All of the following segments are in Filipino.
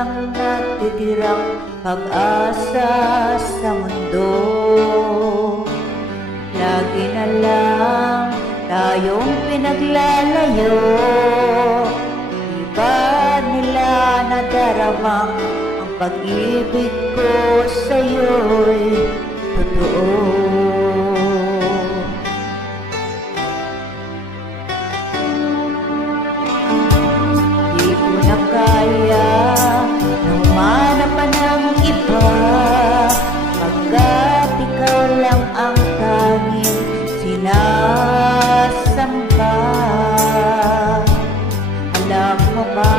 walang natitirang pag-asa sa mundo. Lagi na lang tayong pinaglalayo, di ba nila nadaramang ang pag-ibig ko sa'yo'y totoo? Di ko na kaya na humanap pa ng iba, pagkat ikaw lang ang tanging sinasamba. Alam mo ba,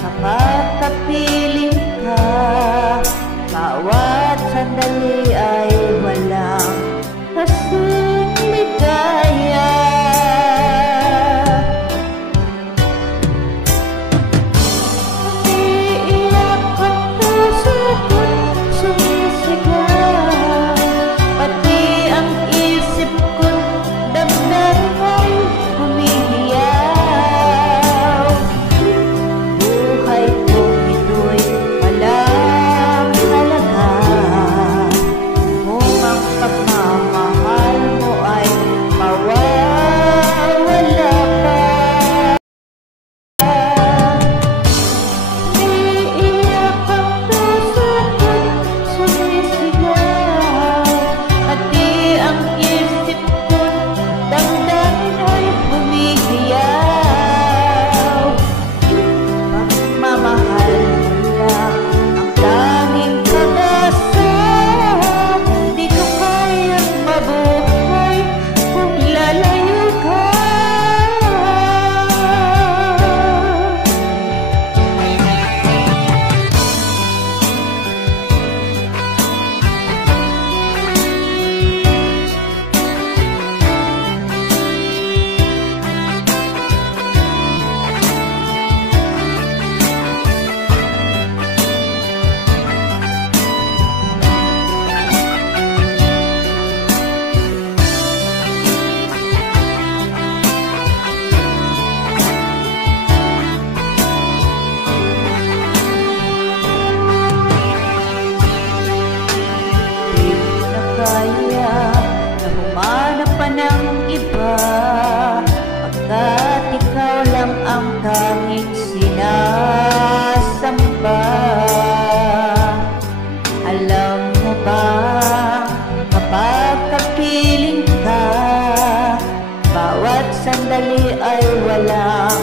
kapag kapiling ka, bawat sandali ay walang kasing ligaya. Umiiyak ang puso ko't sumisigaw, pati ang isip ko't damdam mo'y humihiyaw. Buhay kong ito'y walang halaga kung ang pagmamahal mo ay mawawala pa. Umiiyak ang puso ko't sumisigaw, pati ang isip ko't damdamin ay humihiyaw. Pagmamahal mo lang ang tanging pag-asa, di ko kayang mabuhay kung lalayo ka. Di ko na kaya na humanap pa ng iba, pagkat ikaw lang ang tanging sinasamba. Alam mo ba, kapag kapiling ka, bawat sandali ay walang